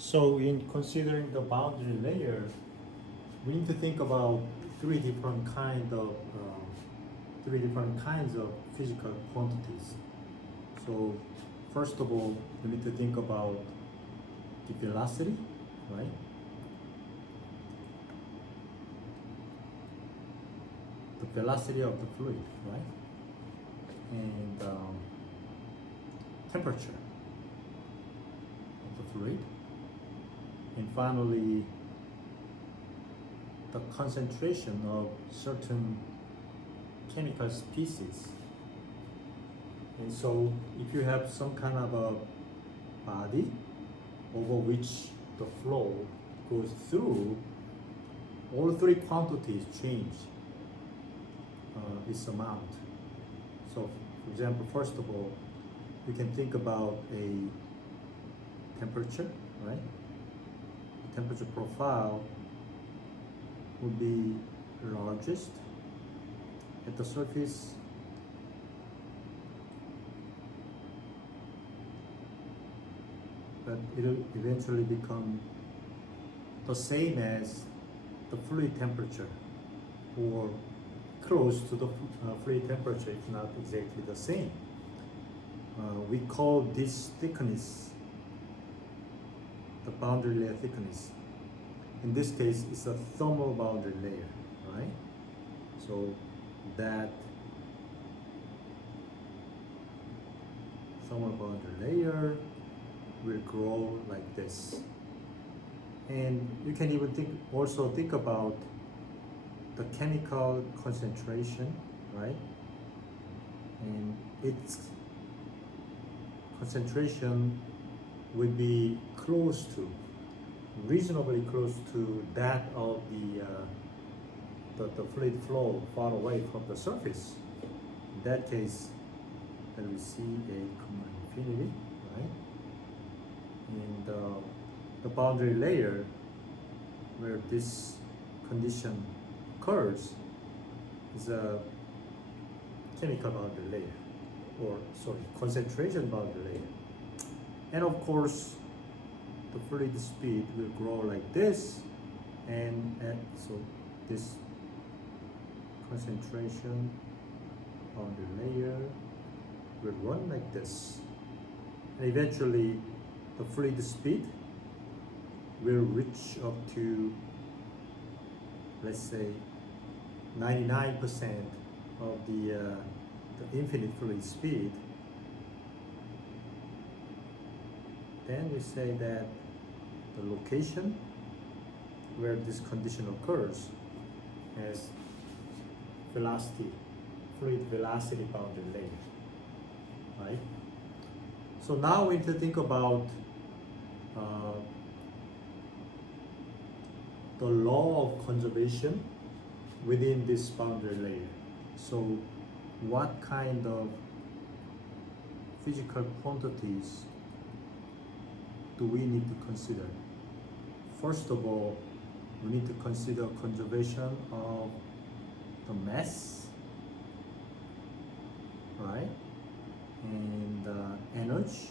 So in considering the boundary layer, we need to think about three different kinds of physical quantities. So first of all, we need to think about the velocity, right? The velocity of the fluid, right? And temperature of the fluid. And finally, the concentration of certain chemical species. And so if you have some kind of a body over which the flow goes through, all three quantities change its amount. So for example, first of all, you can think about a temperature, right? The temperature profile would be largest at the surface, but it'll eventually become the same as the fluid temperature, or close to the fluid temperature, if not exactly the same. We call this thickness the boundary layer thickness. In this case, it's a thermal boundary layer, right? So that thermal boundary layer will grow like this. And you can even also think about the chemical concentration, right? And its concentration will be reasonably close to that of the fluid flow far away from the surface. In that case, then we see a comma infinity, right? And the boundary layer where this condition occurs is a chemical boundary layer, or concentration boundary layer. And of course, the fluid speed will grow like this, and so this concentration boundary layer will run like this, and eventually the fluid speed will reach up to, let's say, 99% of the infinite fluid speed. Then we say that the location where this condition occurs has fluid velocity boundary layer, right? So now we need to think about the law of conservation within this boundary layer. So what kind of physical quantities do we need to consider? First of all, we need to consider conservation of the mass, right? And energy,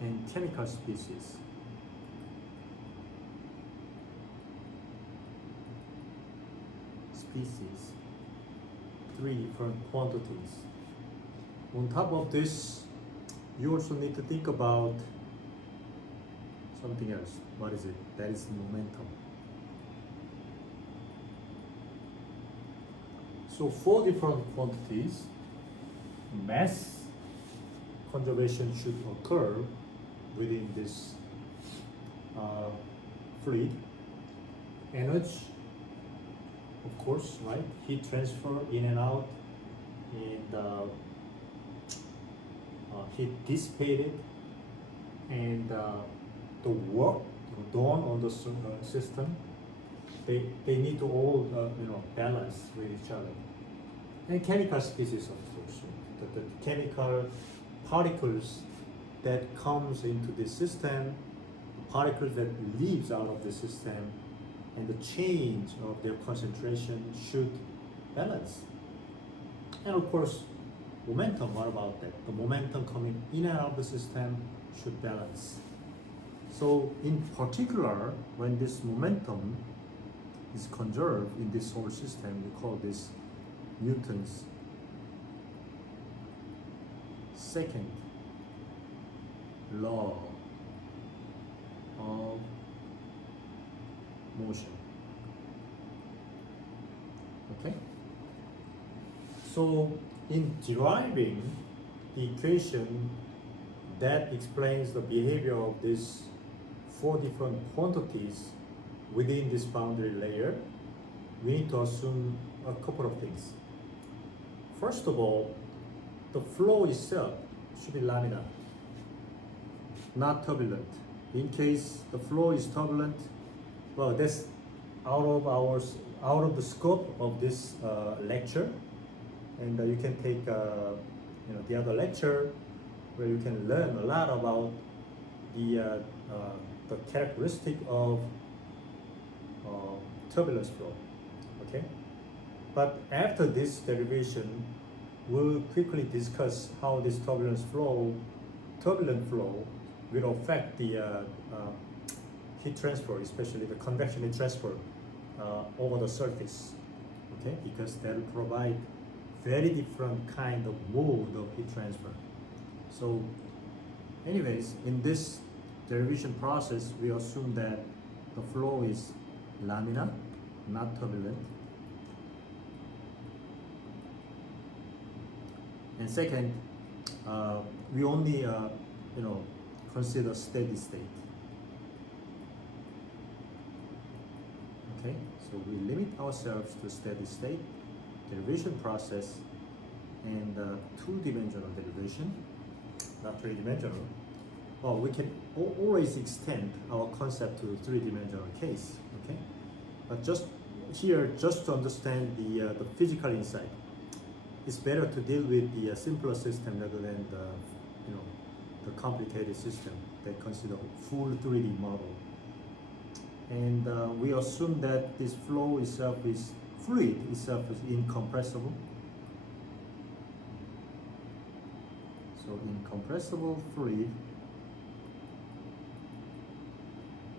and chemical species. Three different quantities. On top of this, you also need to think about something else. What is it? That is momentum. So four different quantities, mass conservation should occur within this fluid. Energy, of course, right? Heat transfer in and out, and heat dissipated, and the work done on the system. They need to all balance with each other. And chemical species also. The chemical particles that comes into the system, the particles that leaves out of the system, and the change of their concentration should balance. And of course, momentum, what about that? The momentum coming in and out of the system should balance. So in particular, when this momentum is conserved in this solar system, we call this Newton's second law of motion. Okay? So in deriving the equation that explains the behavior of these four different quantities within this boundary layer, we need to assume a couple of things. First of all, the flow itself should be laminar, not turbulent. In case the flow is turbulent, well, that's out of the scope of this lecture, and you can take the other lecture where you can learn a lot about the characteristic of turbulence flow. Okay, but after this derivation, we'll quickly discuss how this turbulent flow will affect the heat transfer, especially the convection heat transfer over the surface. Okay, because that will provide very different kind of mode of heat transfer. So, anyways, in this derivation process, we assume that the flow is laminar, not turbulent. And second, we only consider steady state. Okay, so we limit ourselves to steady state derivation process and two-dimensional derivation, not three-dimensional. Well, we can always extend our concept to three-dimensional case. Okay, but just to understand the physical insight, it's better to deal with the simpler system rather than the complicated system that consider full 3D model. And we assume that this fluid itself is incompressible. So incompressible fluid,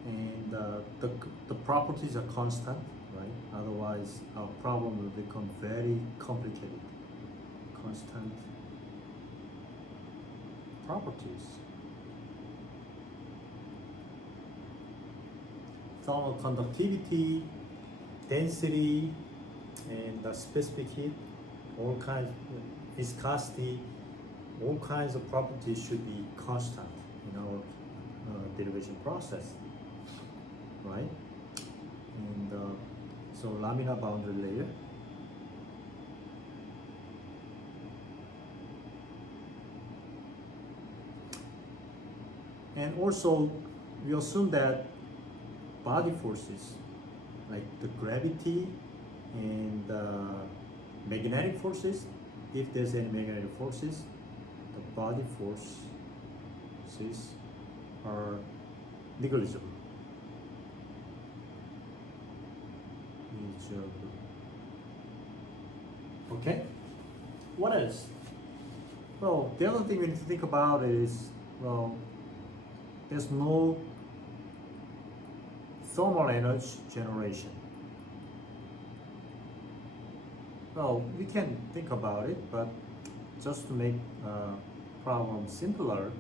and the properties are constant, right? Otherwise, our problem will become very complicated. Constant properties. Thermal conductivity, density, and the specific heat, all kinds, viscosity, all kinds of properties should be constant in our derivation process, right? And so laminar boundary layer. And also, we assume that body forces, like the gravity and magnetic forces, if there's any magnetic forces, the body forces are negligible. Okay? What else? Well, the other thing we need to think about is, well, there's no thermal energy generation. Well, we can think about it, but just to make problem simpler,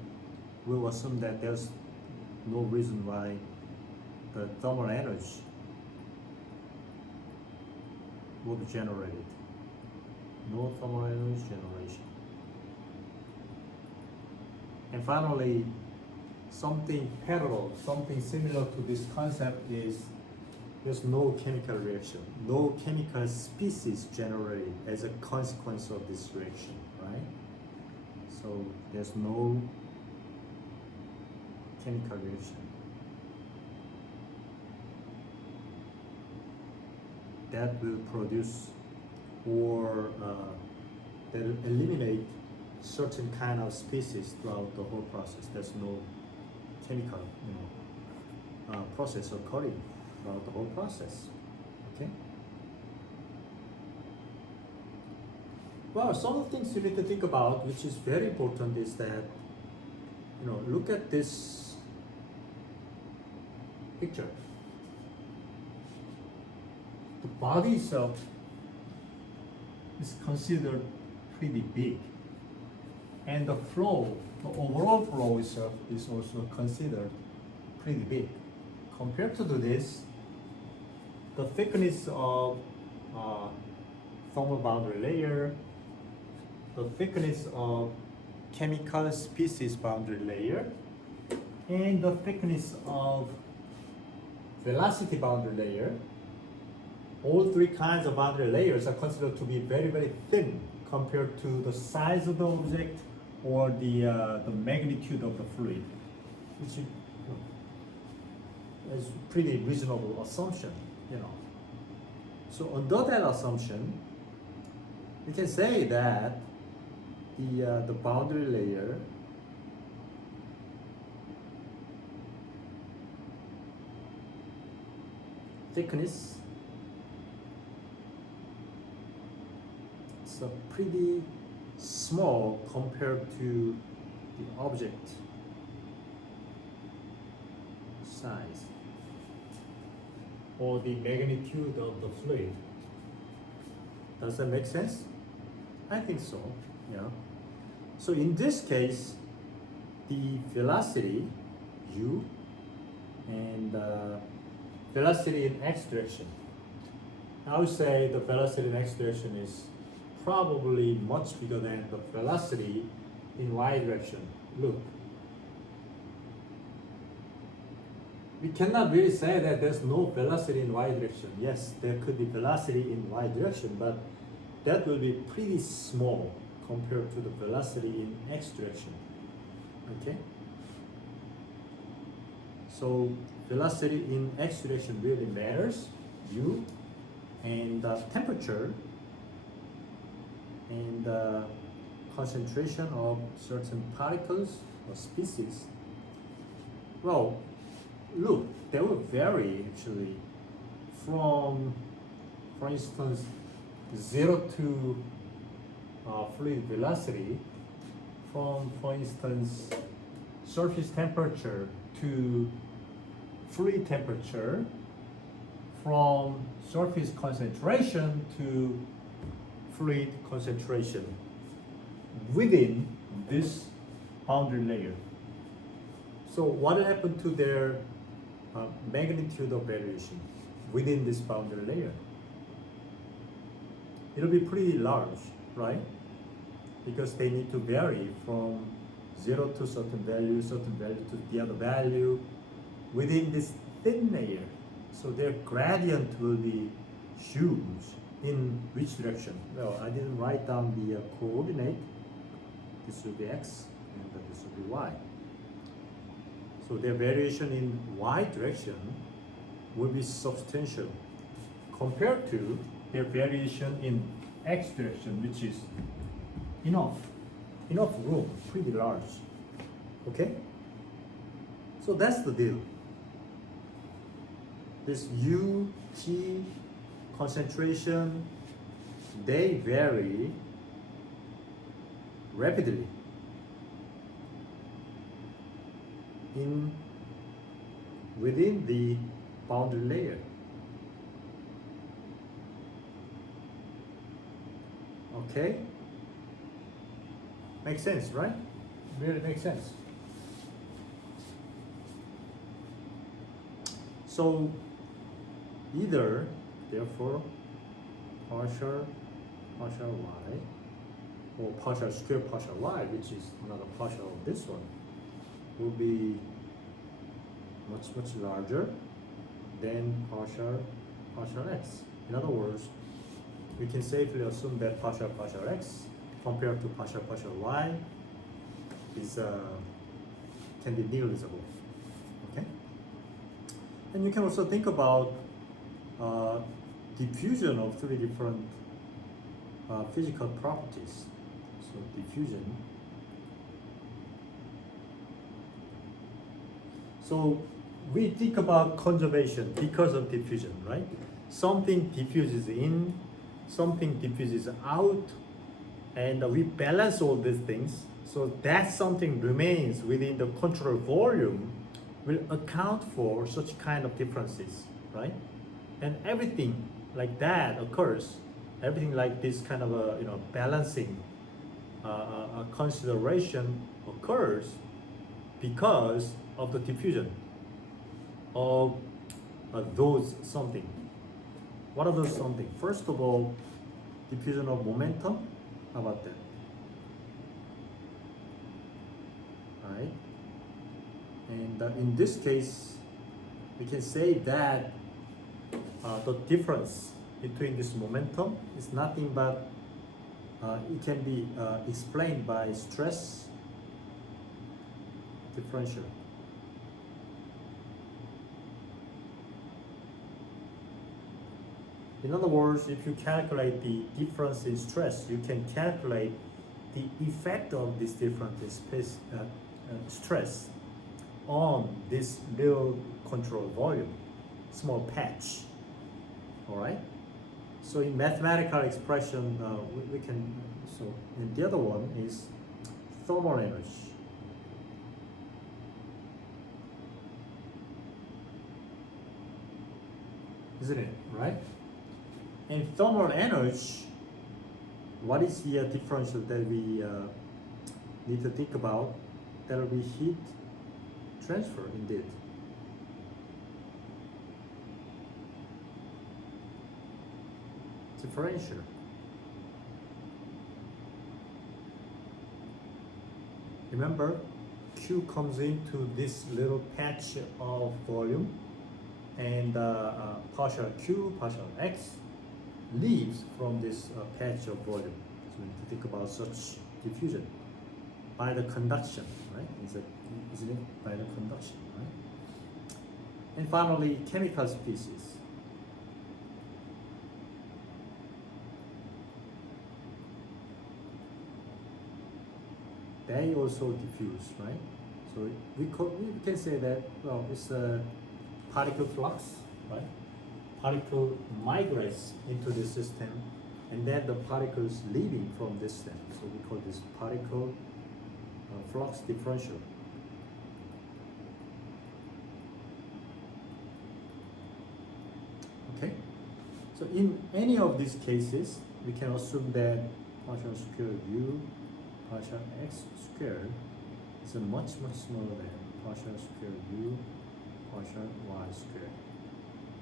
we'll assume that there's no reason why the thermal energy will be generated. No thermal energy generation. And finally, something parallel, something similar to this concept is there's no chemical reaction, no chemical species generated as a consequence of this reaction, right? So there's no chemical reaction that will produce or that will eliminate certain kind of species throughout the whole process. There's no chemical process occurring throughout the whole process. Okay. Well, some of the things you need to think about, which is very important, is that, look at this picture. The body itself is considered pretty big, and the overall flow itself is also considered pretty big. Compared to this, the thickness of thermal boundary layer, the thickness of chemical species boundary layer, and the thickness of velocity boundary layer, all three kinds of boundary layers are considered to be very, very thin compared to the size of the object or the magnitude of the fluid, which is pretty reasonable assumption, So under that assumption, we can say that the boundary layer thickness is pretty small compared to the object size or the magnitude of the fluid. Does that make sense? I think so, yeah. So in this case, the velocity u and velocity in x direction. I would say the velocity in x direction is probably much bigger than the velocity in y direction. Look. We cannot really say that there's no velocity in y direction. Yes, there could be velocity in y direction, but that will be pretty small compared to the velocity in x direction. Okay? So velocity in x direction really matters, u, and temperature and concentration of certain particles or species. Well, look, they will vary actually from, for instance, 0 to fluid velocity, from, for instance, surface temperature to fluid temperature, from surface concentration to fluid concentration within this boundary layer. So what happened to their magnitude of variation within this boundary layer? It'll be pretty large, right? Because they need to vary from 0 to certain value to the other value within this thin layer. So their gradient will be huge. In which direction? Well, I didn't write down the coordinate. This will be x and this will be y. So their variation in y direction will be substantial compared to their variation in x direction, which is enough room, pretty large. Okay? So that's the deal. This U, T, concentration, they vary rapidly within the boundary layer. Okay? Makes sense, right? Really makes sense. So either, therefore, partial y or partial square partial y, which is another partial of this one, will be much larger than partial x. In other words, we can safely assume that partial x compared to partial y is can be negligible. Okay, and you can also think about diffusion of three different physical properties. So diffusion. So we think about conservation because of diffusion, right? Something diffuses in, something diffuses out, and we balance all these things, so that something remains within the control volume will account for such kind of differences, right? And everything like that occurs, everything like this kind of a balancing consideration occurs because of the diffusion of those something. What are those something? First of all, diffusion of momentum. How about that? Right? And in this case, we can say that the difference between this momentum is nothing but it can be explained by stress differential. In other words, if you calculate the difference in stress, you can calculate the effect of this difference in space, stress on this little control volume, small patch. All right. So in mathematical expression, we can. So and the other one is thermal energy. Isn't it right? In thermal energy, what is the differential that we need to think about? That will be heat transfer indeed. Differential. Remember, Q comes into this little patch of volume, and partial Q, partial X leaves from this patch of volume. So we need to think about such diffusion by the conduction, right? Isn't it by the conduction, right? And finally, chemical species. They also diffuse, right? So we can say that, well, it's a particle flux, right? Particle migrates into the system, and then the particles leaving from this system. So we call this particle flux differential. Okay? So in any of these cases, we can assume that partial square u partial x squared is much smaller than partial square u partial y squared,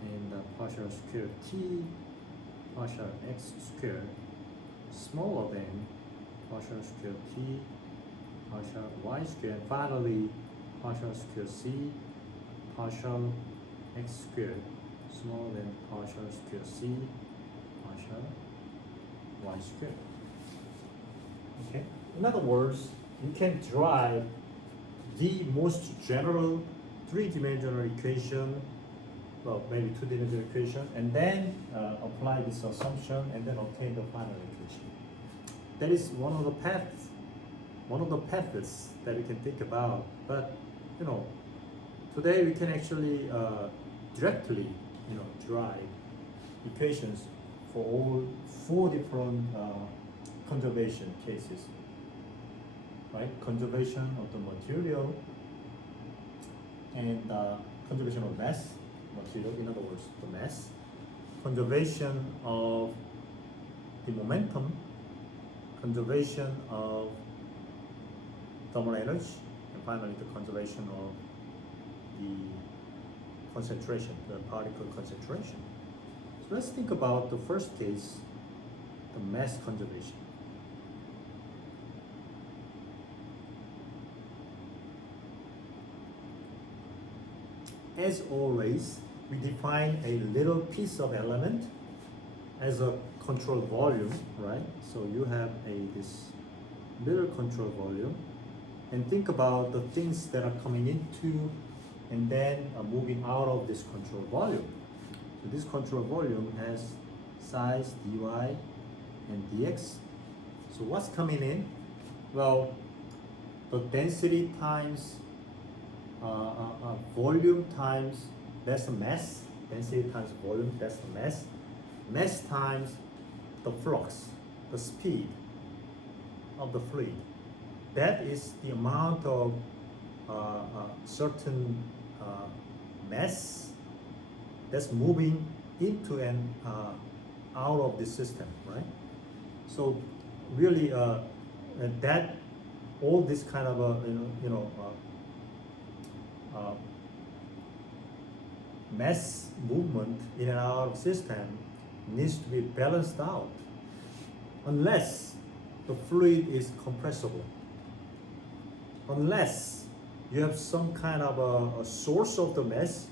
and partial square t partial x squared smaller than partial square t partial y squared, and finally partial square c partial x squared smaller than partial square c partial y squared. Okay. In other words, you can derive the most general three-dimensional equation, well, maybe two-dimensional equation, and then apply this assumption and then obtain the final equation. That is one of the paths that we can think about. But today we can actually directly derive equations for all four different conservation cases, right? Conservation of the material and conservation of mass material, in other words, the mass, conservation of the momentum, conservation of thermal energy, and finally the conservation of the concentration, the particle concentration. So let's think about the first case, the mass conservation. As always, we define a little piece of element as a control volume, right? So you have this little control volume, and think about the things that are coming into and then moving out of this control volume. So this control volume has size dy and dx. So what's coming in? Well, the density times volume times, that's the mass. Density times volume, that's the mass. Mass times the flux, the speed. of the fluid. That is the amount of certain mass that's moving into and out of the system, right? So really, that all this kind of mass movement in and out of system needs to be balanced out, unless the fluid is compressible, unless you have some kind of a source of the mass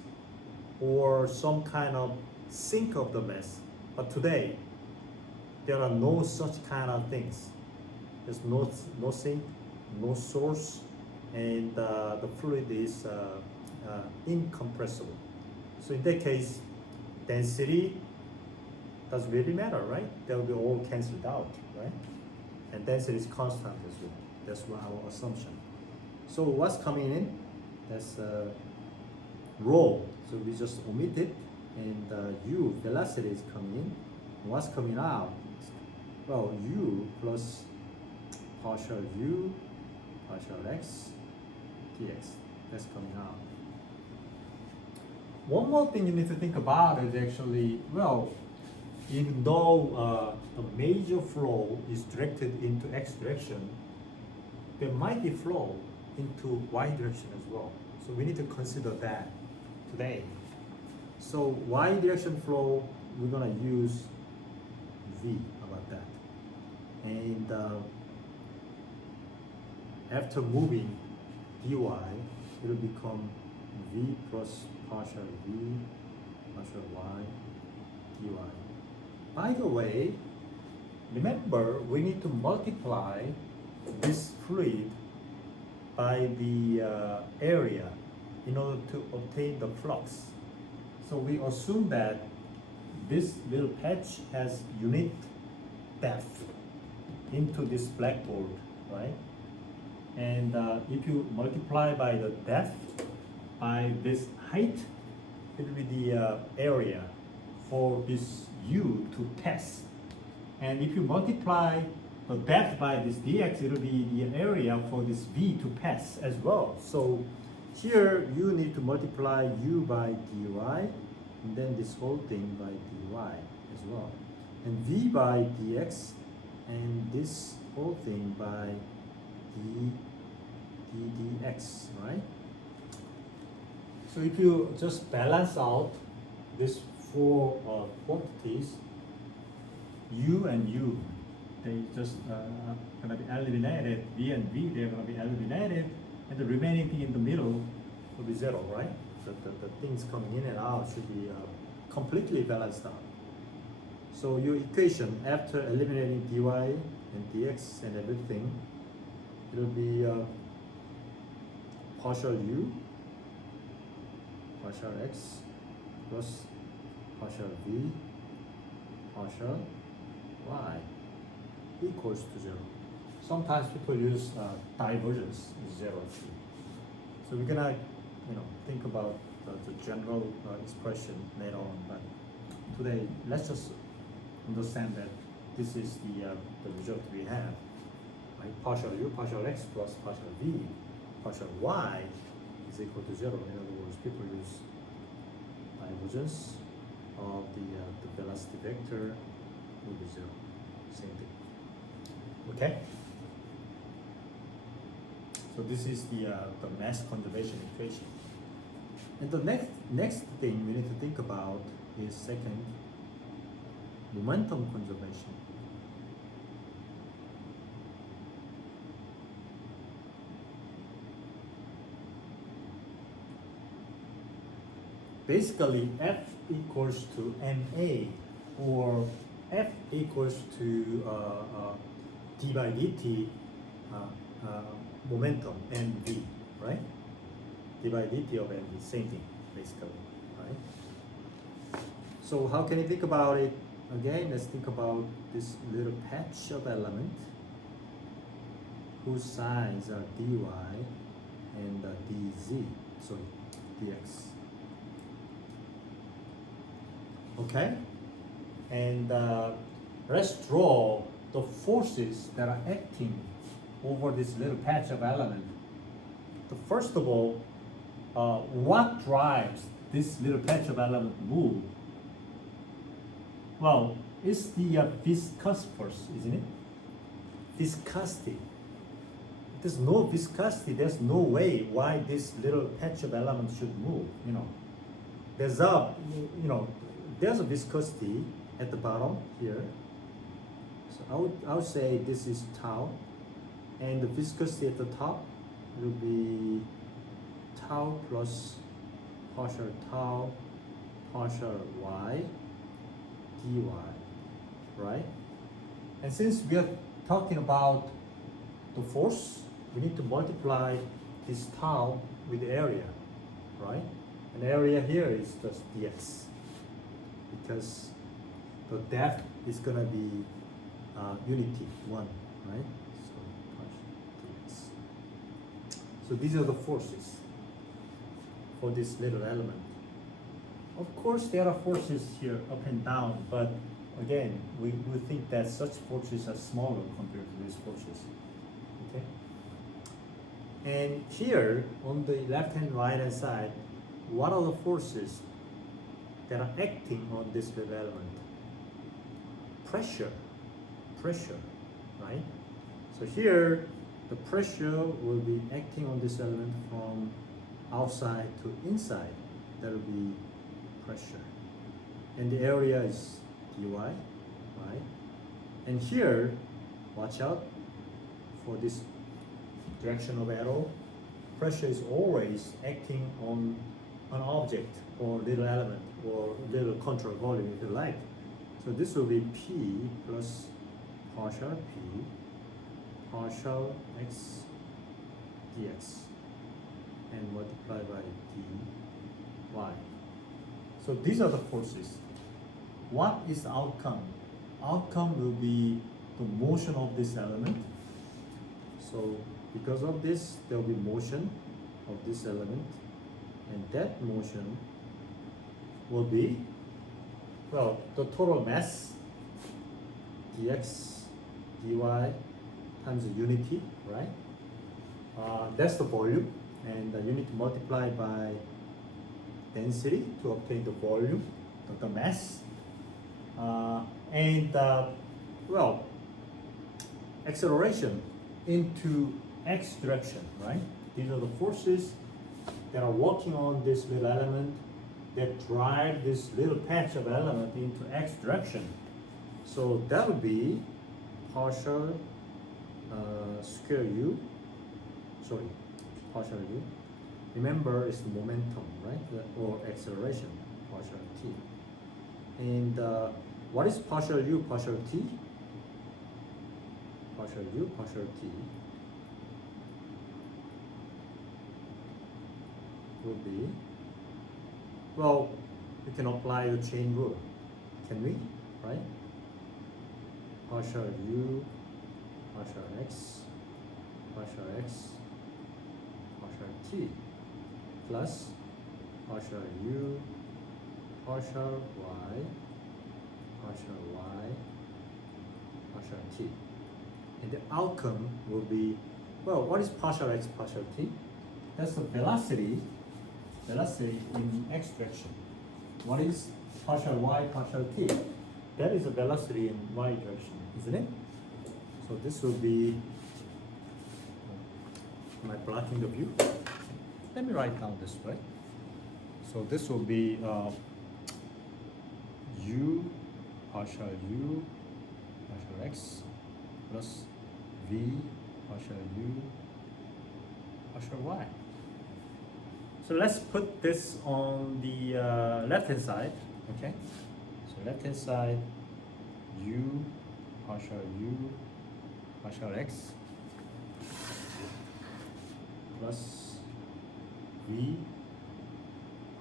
or some kind of sink of the mass. But today, there are no such kind of things. There's no sink, no source, and the fluid is incompressible. So in that case, density doesn't really matter, right? They'll be all canceled out, right? And density is constant as well. That's our assumption. So what's coming in? That's rho. So we just omit it, and u, velocity, is coming in. And what's coming out? Well, u plus partial u, partial x, dx. That's coming out. One more thing you need to think about is actually, well, even though the major flow is directed into x direction, there might be flow into y direction as well. So we need to consider that today. So y direction flow, we're gonna use v about that. And after moving dy, it'll become v plus partial v partial y dy. By the way, remember we need to multiply this fluid by the area in order to obtain the flux. So we assume that this little patch has unit depth into this blackboard, right? And if you multiply by the depth by this height, it will be the area for this u to pass. And if you multiply the depth by this dx, it will be the area for this v to pass as well. So here you need to multiply u by dy, and then this whole thing by dy as well. And v by dx, and this whole thing by dx, right? So if you just balance out these four quantities, u and u, they just gonna be eliminated. V and v, they're gonna be eliminated, and the remaining thing in the middle will be zero, right? The things coming in and out should be completely balanced out. So your equation after eliminating dy and dx and everything, it will be partial u, partial x plus partial v, partial y equals to 0. Sometimes people use divergence is 0 too. So we're gonna, think about the general expression later on. But today, let's just understand that this is the result we have. Right? Partial u, partial x plus partial v, partial y is equal to 0. In other words, people use divergence of the velocity vector will be 0. Same thing. Okay? So this is the mass conservation equation. And the next thing we need to think about is second, momentum conservation. Basically, F equals to ma, or F equals to d by dt momentum mv, right? d by dt of mv, same thing, basically, right? So how can you think about it? Again, let's think about this little patch of element whose sides are dy and dz, sorry, dx. Okay? And let's draw the forces that are acting over this little patch of element. So first of all, what drives this little patch of element move? Well, it's the viscous force, isn't it? Viscosity. There's no viscosity, there's no way why this little patch of element should move, you know. There's a viscosity at the bottom here. So I would say this is tau, and the viscosity at the top will be tau plus partial tau partial y dy, right? And since we are talking about the force, we need to multiply this tau with the area, right? And area here is just dx, because the depth is gonna be unity 1, right? So partial dx. So these are the forces for this little element. Of course, there are forces here up and down, but again, we think that such forces are smaller compared to these forces. Okay. And here on the left-hand, right-hand side, what are the forces that are acting on this little element? Pressure, right? So here, the pressure will be acting on this element from outside to inside. That will be pressure. And the area is dy, right? And here, watch out for this direction of arrow. Pressure is always acting on an object or little element or little control volume, if you like. So this will be P plus partial P partial x dx and multiplied by dy. So these are the forces. What is the outcome? Outcome will be the motion of this element. So because of this, there will be motion of this element, and that motion will be, well, the total mass dx dy times the unity, right? That's the volume, and you need to multiply by density to obtain the volume, the mass, well, acceleration into x direction, right? These are the forces that are working on this little element that drive this little patch of element into x direction. So that would be partial square u, partial u. Remember, it's momentum, right? Or acceleration, partial t. And what is partial u, partial t? Partial u, partial t will be, well, we can apply the chain rule, can we? Right? Partial u, partial x, partial t, plus partial u, partial y, partial t. And the outcome will be, well, what is partial x, partial t? That's the velocity in x direction. What is partial y, partial t? That is the velocity in y direction, isn't it? So this will be, am I blocking the view? Let me write down this way. So this will be u partial x plus v partial u partial y. So let's put this on the left hand side, okay? So left hand side, u partial x plus v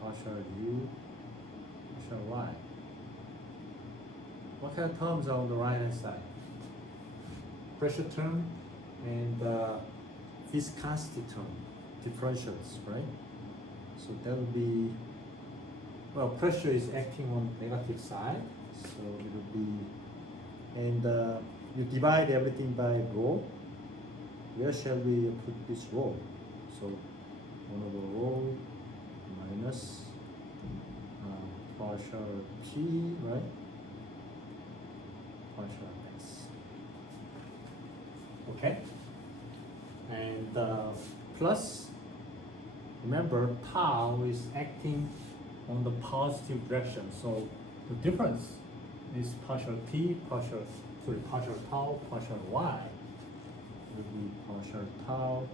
partial u partial y. What kind of terms are on the right hand side? Pressure term and viscosity term, differentials, right? So that will be, well, pressure is acting on negative side, so it will be, and you divide everything by rho, where shall we put this rho? So 1 over rho minus partial p, right? Partial x. Okay? And plus, remember, tau is acting on the positive direction. So the difference is partial tau, partial y. Will be partial tau,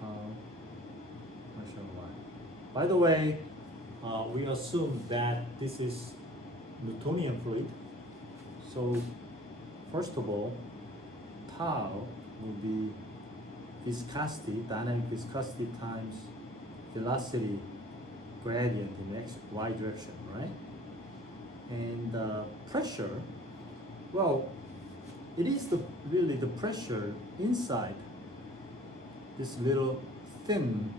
partial y. By the way, we assume that this is Newtonian fluid. So first of all, tau will be viscosity, dynamic viscosity times velocity gradient in x, y direction, right? And pressure, well, it is really the pressure inside this little thin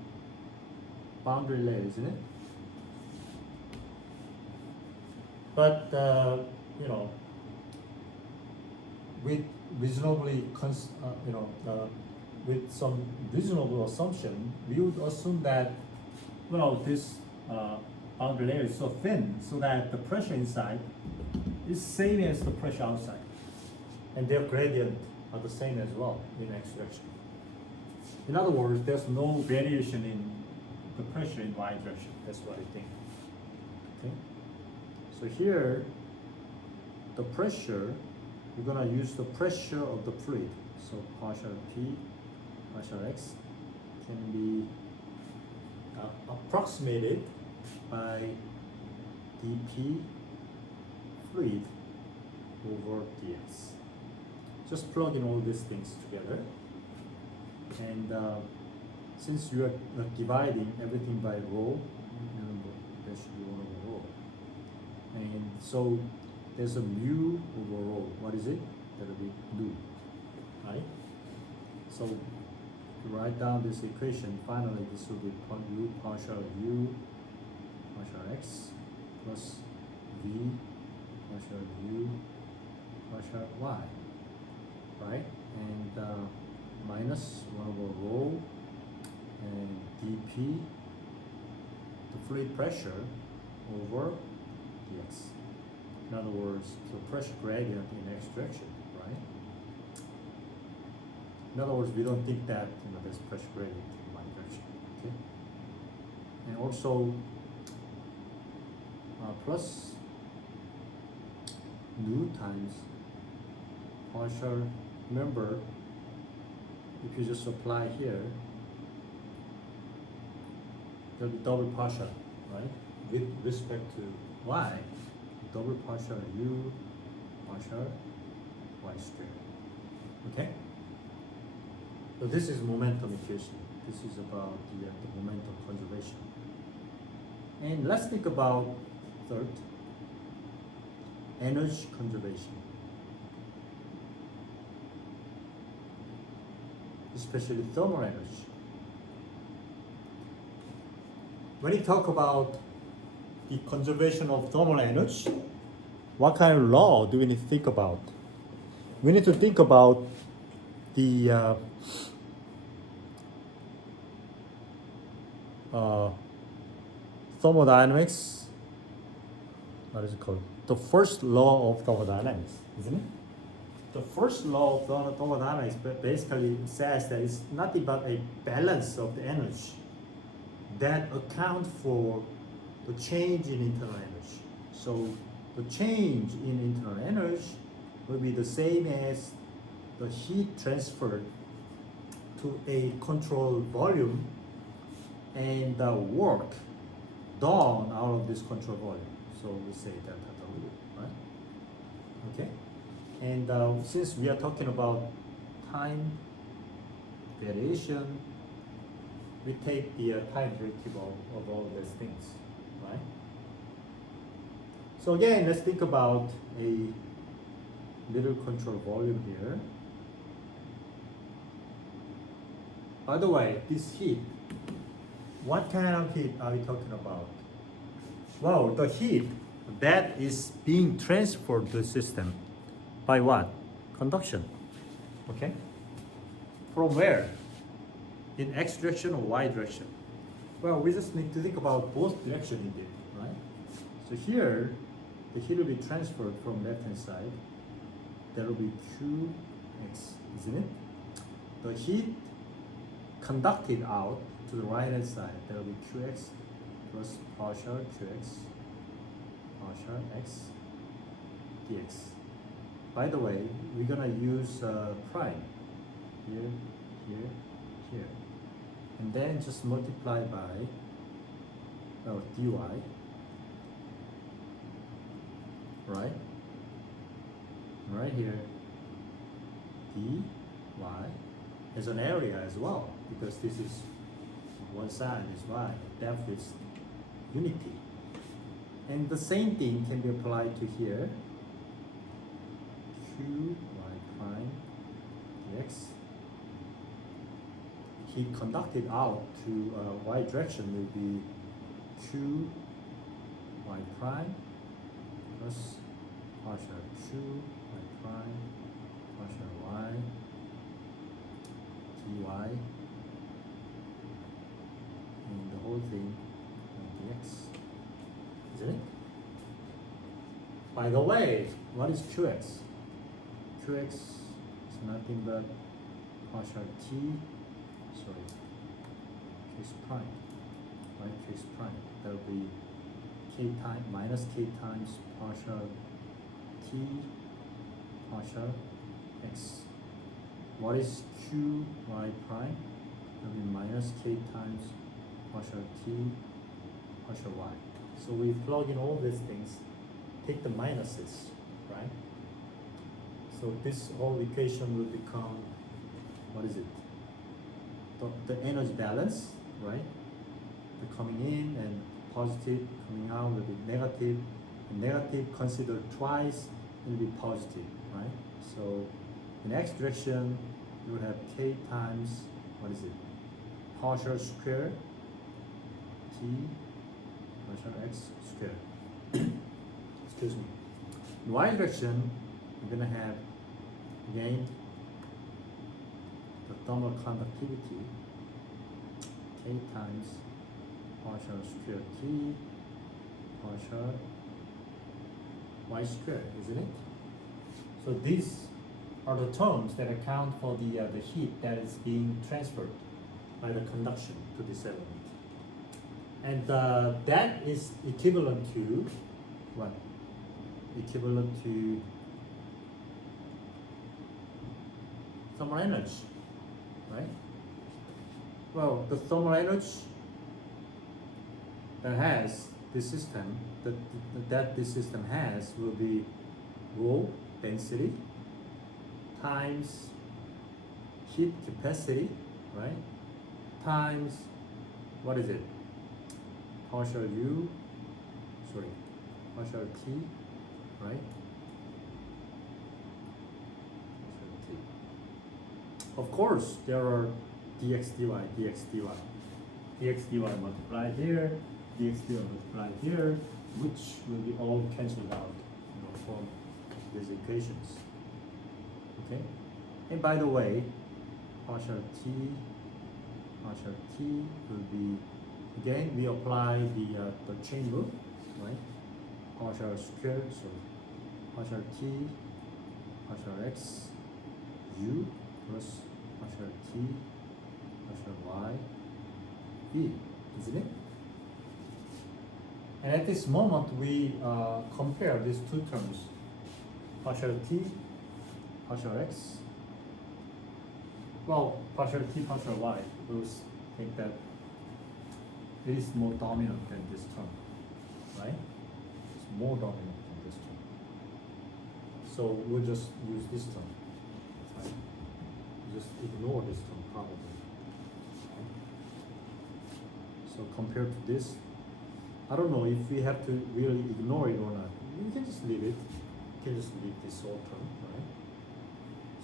boundary layer, isn't it? But you know, with reasonably, with some reasonable assumption, we would assume that, well, this boundary layer is so thin so that the pressure inside is same as the pressure outside, and their gradient are the same as well in x direction. In other words, there's no variation in the pressure in y direction. That's what I think. Okay. So here, the pressure, we're gonna use the pressure of the fluid. So partial p, partial x can be approximated by dp fluid over dx. Just plug in all these things together. And since you are dividing everything by rho, there should be 1 over rho. And so there's a mu over rho. What is it? That'll be nu, right? So to write down this equation, finally this will be u partial u partial x plus v partial u partial y, right? And minus 1 over rho and dp, the fluid pressure, over dx. In other words, the pressure gradient in x direction, right? In other words, we don't think that there's pressure gradient in y direction, okay? And also plus nu times partial. Remember, if you just apply here, there'll be double partial, right? With respect to y, double partial u partial y squared. Okay? So this is momentum equation. This is about the momentum conservation. And let's think about third, energy conservation. Especially thermal energy. When you talk about the conservation of thermal energy, what kind of law do we need to think about? We need to think about the thermodynamics. What is it called? The first law of thermodynamics, isn't it? The first law of thermodynamics basically says that it's nothing but a balance of the energy that account for the change in internal energy. So the change in internal energy will be the same as the heat transferred to a controlled volume and the work done out of this controlled volume. So we say delta W, right? Okay. And since we are talking about time variation, we take the time derivative of all these things, right? So again, let's think about a little control volume here. By the way, this heat, what kind of heat are we talking about? Well, the heat that is being transferred to the system by what? conduction. Okay? From where? In x direction or y direction? Well, we just need to think about both directions in there, right? So here, the heat will be transferred from left hand side. There will be qx, isn't it? The heat conducted out to the right hand side. There will be qx plus partial qx partial x dx. By the way, we're gonna use prime here, here, here, and then just multiply by dy, right? Right here, dy as an area as well, because this is one side is y, depth is unity. And the same thing can be applied to here. Q y prime dx. Heat conducted out to y direction will be q y prime plus partial q y prime partial y dy, and the whole thing dx, isn't it? By the way, what is qx? Qx is nothing but partial t, sorry, qx prime, right? Qx prime. That will be k times minus k times partial t partial x. What is q y prime? That will be minus k times partial t partial y. So we plug in all these things, take the minuses, right? So this whole equation will become, what is it? The energy balance, right? The coming in and positive, coming out will be negative. And negative considered twice will be positive, right? So in x direction, you will have k times, what is it? Partial square t partial x square. Excuse me. In y direction, you're gonna have again the thermal conductivity k times partial square t partial y squared, isn't it? So these are the terms that account for the heat that is being transferred by the conduction to this element. And that is equivalent to what? Equivalent to thermal energy, right? Well, the thermal energy that has this system, that this system has will be rho density times heat capacity, right? Times, what is it? Partial u, sorry, partial t, right? Partial t. Of course, there are dx dy, dx dy. Dx dy multiplied here, dx dy multiplied here, which will be all cancelled out, from these equations. Okay? And by the way, partial t will be, again, we apply the chain rule, right? Partial square, so partial t, partial x, u plus partial t, partial y, v, isn't it? And at this moment, we compare these two terms, partial t, partial x. Well, partial t, partial y, we'll think that it is more dominant than this term, right? It's more dominant than this term. So we'll just use this term, right? Just ignore this term probably. Right? So compared to this, I don't know if we have to really ignore it or not. You can just leave it. You can just leave this whole term, right?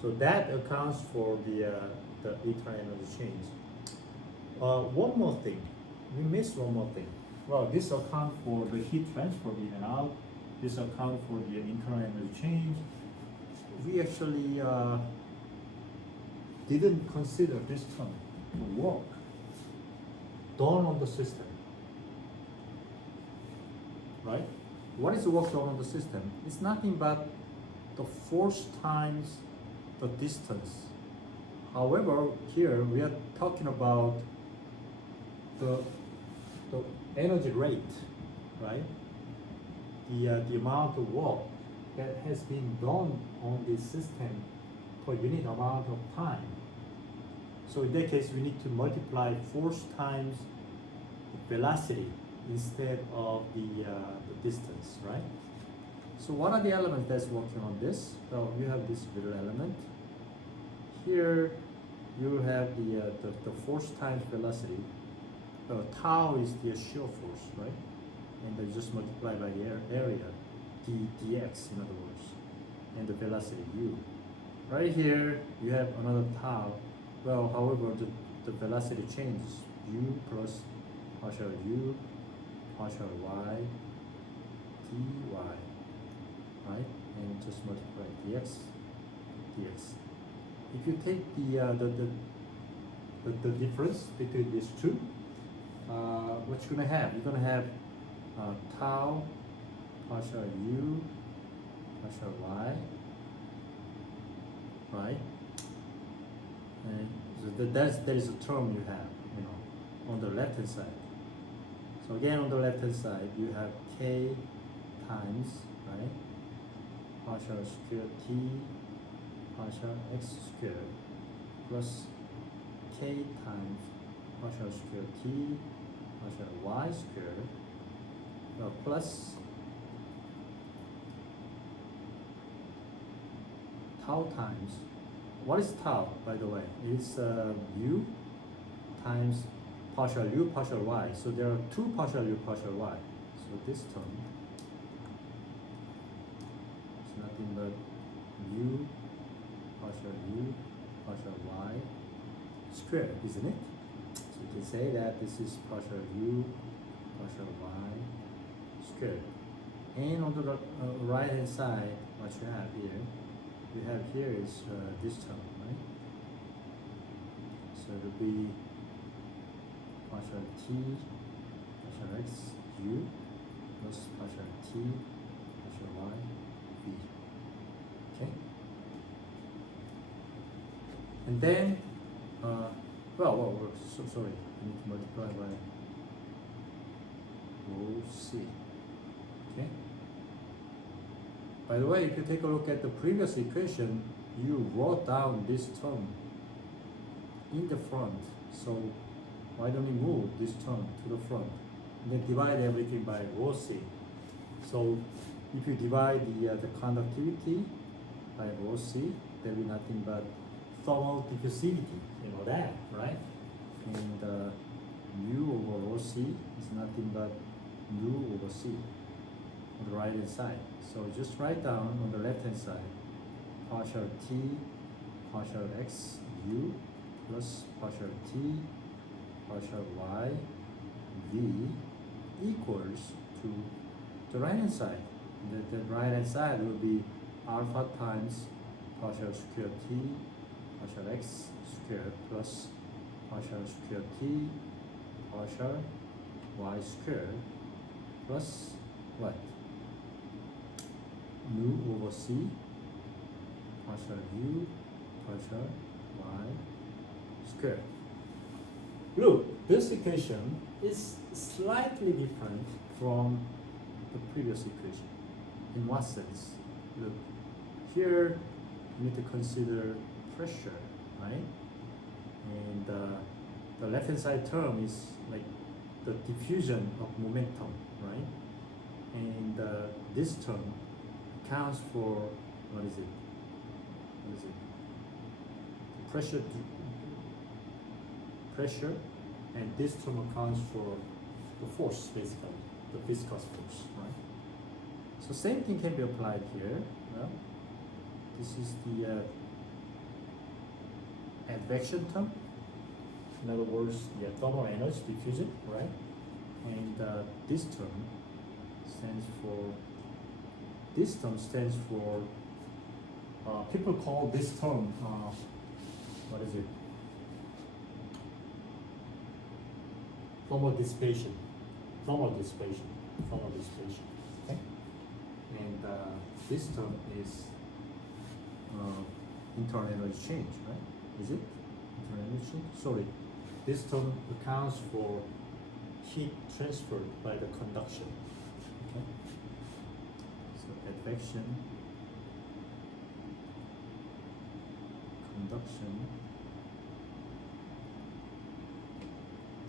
So that accounts for the internal energy change. One more thing. We missed one more thing. Well, this accounts for the heat transfer in and out. This accounts for the internal energy change. We we actually didn't consider this term work done on the system, right? What is the work done on the system? It's nothing but the force times the distance. However, here we are talking about the energy rate, right? The amount of work that has been done on this system per unit amount of time. So in that case, we need to multiply force times the velocity instead of the distance, right? So what are the elements that's working on this? Well, you have this little element. Here, you have the force times velocity. Tau is the shear force, right? And they just multiply by the area, dx in other words, and the velocity u. Right here, you have another tau. Well, however, the velocity changes, u plus partial u, partial y, dy, right? And just multiply dx. If you take the difference between these two, what you're gonna have? You're gonna have tau partial u partial y, right? And so that is a term you have, on the left hand side. So again, on the left hand side, you have k times, right, partial square t partial x squared plus k times partial square t partial y squared plus tau times, what is tau, by the way? It's u times partial u partial y. So there are two partial u partial y. So this term is nothing but u partial y squared, isn't it? So you can say that this is partial u partial y squared. And on the right hand side, what you have here is this term, right? So it will be partial t partial x u plus partial t partial y v. Okay? And then, sorry, I need to multiply by rho c. Okay? By the way, if you take a look at the previous equation, you wrote down this term in the front. So why don't we move this term to the front and then divide everything by rho c? So if you divide the conductivity by rho c, there will be nothing but thermal diffusivity. You know that, right? And mu over rho c is nothing but nu over c on the right hand side. So just write down on the left hand side partial t partial x u plus partial t partial y v equals to the right hand side. The right hand side will be alpha times partial square t partial x squared plus partial square t partial y squared plus what? Nu over c partial u partial y squared. Look, this equation is slightly different from the previous equation. In what sense? Look, here you need to consider pressure, right? And the left hand side term is like the diffusion of momentum, right? And this term accounts for, what is it? The pressure, and this term accounts for the force, basically, the viscous force, right? So same thing can be applied here. Well, this is the advection term. In other words, the thermal energy diffusion, right? And this term stands for people call this term, what is it? Thermal dissipation. Okay? And this term is internal energy change, right? Is it? Internal energy change? Sorry. This term accounts for heat transferred by the conduction. Okay? So advection, conduction,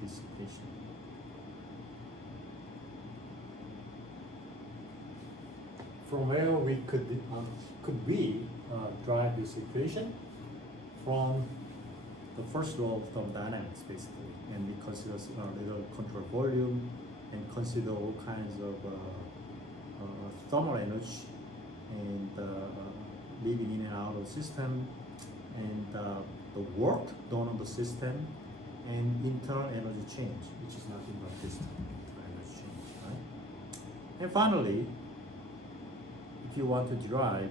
dissipation. From where we could we drive this equation? From the first law of thermodynamics, basically, and we consider little control volume and consider all kinds of thermal energy and living in and out of the system, and the work done on the system, and internal energy change, which is nothing but this internal energy change, right? And finally, if you want to derive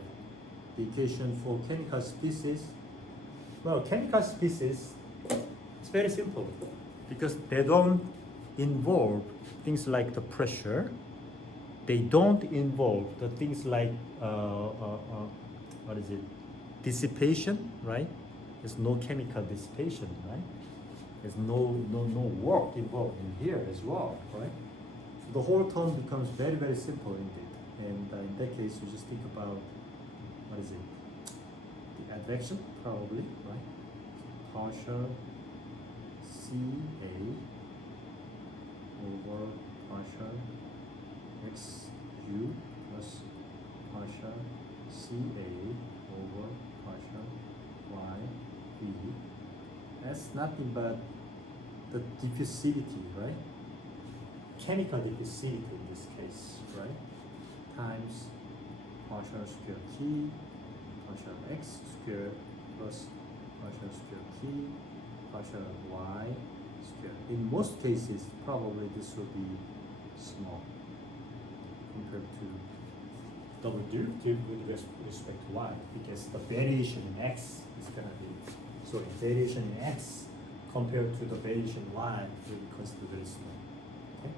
the equation for chemical species, well, chemical species, it's very simple because they don't involve things like the pressure. They don't involve the things like what is it? Dissipation, right? There's no chemical dissipation, right? There's no work involved in here as well, right? So the whole term becomes very, very simple indeed. And in that case, you just think about, what is it? The advection, probably, right? So partial CA over partial XU plus partial CA over partial YV. That's nothing but the diffusivity, right? Chemical diffusivity in this case, right? Times partial square T, partial X squared plus partial square T, partial Y squared. In most cases, probably this will be small compared to double derivative with respect to Y, because the variation in X is going to be, sorry, variation in X compared to the variation in Y will be considered very small. Okay?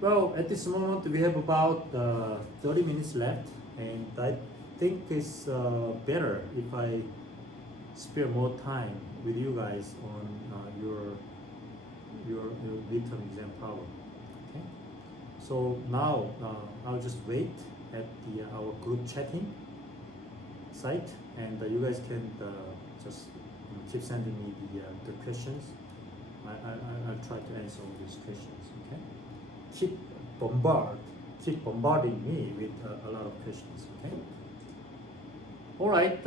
Well, at this moment we have about 30 minutes left, and I think it's better if I spare more time with you guys on your midterm exam problem. Okay? So now I'll just wait at our group chatting site, and you guys can just keep sending me the questions. I'll try to answer all these questions. Okay? Keep bombarding me with a lot of questions. Okay. All right.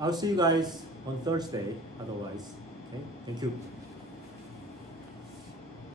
I'll see you guys on Thursday. Otherwise, okay. Thank you.